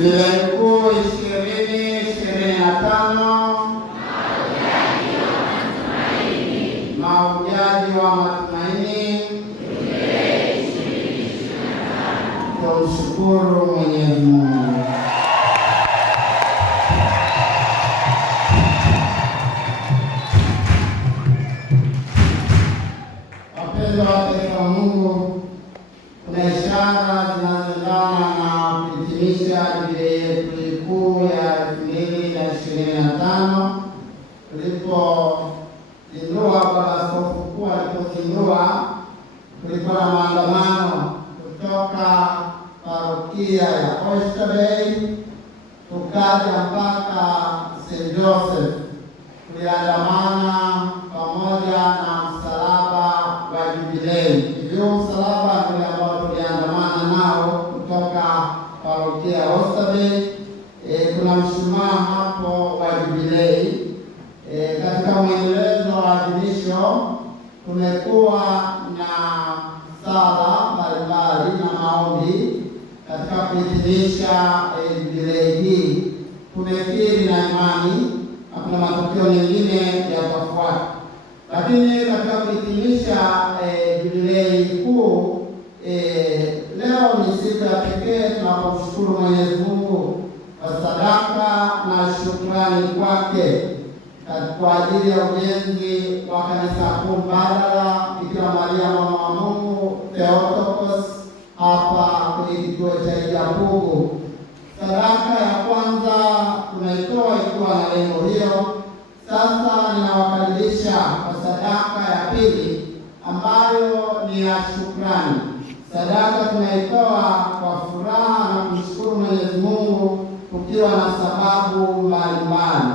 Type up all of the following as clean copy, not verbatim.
Jubilei Kuu 2025 Mahujaji wa Matumaini. Tumshukuru Mwenyezi Mungu. Wapendwa wa taifa la Mungu, kuna ishara zinazoendana na kuhitimisha jubilei yetu kuu ya 2025 tulipozindua Baba Askofu Mkuu alipozindua, kulikuwa na maandamano kutoka parokia ya Oyster Bay tukaja mpaka St. Joseph. Tuliandamana pamoja na msalaba wa jubilei. Hivyo msalaba ndio ambao tuliandamana nao kutoka parokia ya Oyster Bay. Kuna mshumaa hapo wa jubilei. Katika mwendelezo wa adhimisho tumekuwa na sala mbalimbali na maombi katika kuhitimisha jubilei hii. Tumekiri na imani na kuna matokeo mengine yatafuata, lakini katika kuhitimisha jubilei kuu leo ni siku ya pekee tunapomshukuru Mwenyezi Mungu kwa sadaka na shukrani kwake kwa ajili ya ujenzi wa kanisa kuu mbadala Bikira Maria Mama wa Mungu Theotokos hapa kwenye kituo cha Ijapugu. Sadaka ya kwanza tunaitoa ikiwa na lengo hilo. Sasa ninawakaribisha kwa sadaka ya pili ambayo ni ya shukrani. Sadaka tunaitoa kwa furaha na kumshukuru Mwenyezi Mungu tukiwa na sababu mbalimbali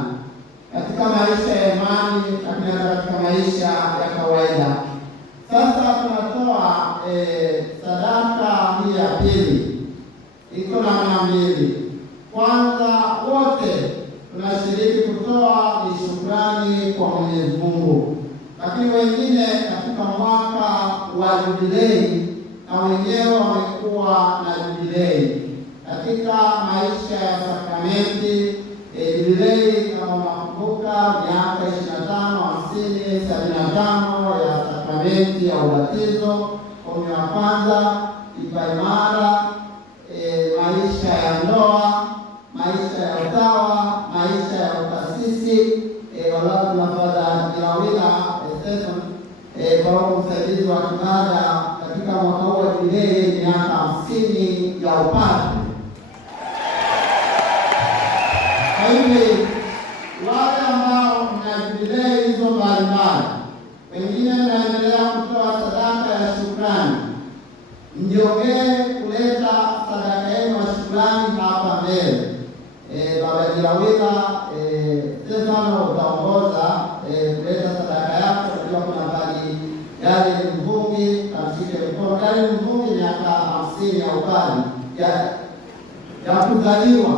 katika maisha ya imani na pia katika maisha ya kawaida. Sasa tunatoa sadaka hii ya pili. Iko namna mbili. Kwanza, wote tunashiriki kutoa ni shukrani kwa Mwenyezi Mungu, lakini wengine katika mwaka wa jubilei na wenyewe wamekuwa na jubilei katika maisha ya sakramenti. Jubilei kama makumbuka miaka 25, 50, 75 ya sakramenti ya ubatizo, komunyo ya kwanza, kipaimara, maisha ya ndoa, maisha ya utawa, maisha ya ukasisi, wala tunafadha Jilawila Stephen kwa msaidizi wa kibada katika mwaka huu wa jubilei miaka 50 ya upadre. Kwa hivyo wale ambao mna jubilei hizo mbalimbali, wengine mnaendelea kutoa sadaka ya shukrani, mjiongee kuleta sadaka yenu ya shukrani hapa mbele. Baba Jilawila Stefano utaongoza kuleta sadaka yako. Najua kuna bali gari Mvungi, kamshike mkono. Gari Mvungi miaka 50 ya upadre ya kuzaliwa,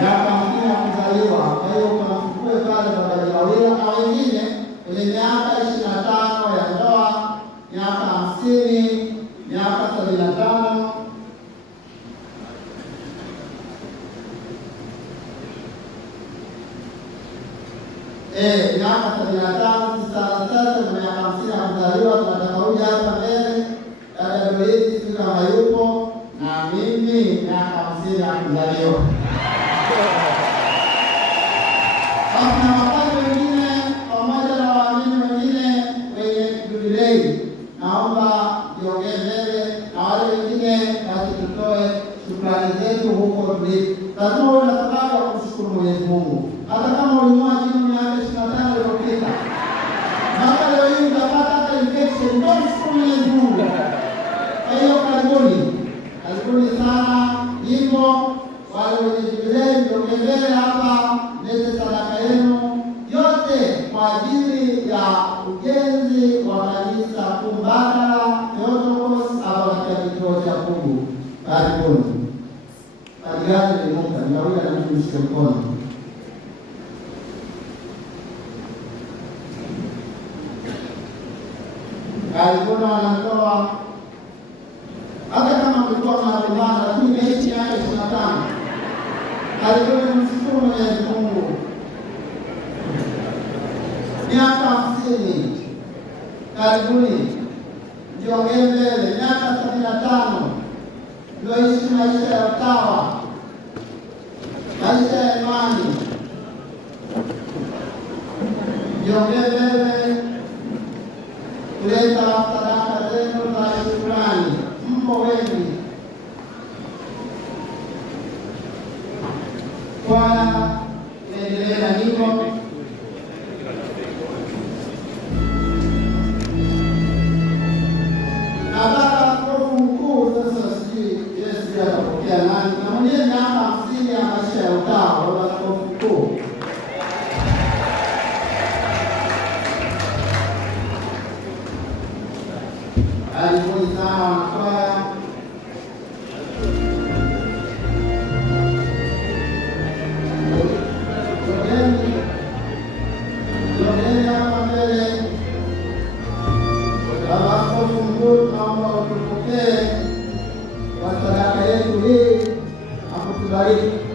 miaka 50 ya kuzaliwa. Kwa hiyo tunamchukue pale Baba Jilawila na wengine kwenye miaka 25 ya ndoa, miaka 50, miaka 75, miaka 75, sasa na miaka 50 ya kuzaliwa. Tunataka uje hapa mbele. Dada Doiti siku kama yupo na mimi miaka 50 ya kuzaliwa. Basi na wapande wengine pamoja na waamini wengine wenye jubilei, naomba jiongee mbele, na wale wengine basi tutoe shukrani zetu huko tulipo. Lazima uwe na sababu ya kumshukuru Mwenyezi Mungu. Hata kama ulinyoa jino miaka 25 iliyopita, mpaka leo hii utapata hata infection, ndio mshukuru Mwenyezi Mungu. Kwa hiyo karibuni sana. Hivyo wale wenye jubilei jiongee mbele hapa, lete sadaka yenu yote kwa ajili ya ujenzi wa kanisa kuu mbadala Theotokos hapa katika kituo cha Pugu. Karibuni. Karibuni ni Mungu. Ninaweza na mtu mshike mkono. Karibuni wanatoa hata kama kulikuwa na maandamano, lakini mechi yake Mwenyezi Mungu. Miaka 50 karibuni, jiongee mbele. Miaka 75 mlioishi maisha ya utawa, maisha ya imani, jiongee mbele kuleta sadaka zenu za shukrani. Mpo wengi. Bwana endelea na hivyo. Nataka askofu mkuu sasa, sijui Yesu atapokea nani, na mwenyewe miaka 50 ya maisha ya utawa wa askofu mkuu. Karibuni sana wanakwaya. Sogeni hapa mbele. Baba Askofu Mkuu, tunaomba utupokee kwa sadaka yetu hii na kutubariki.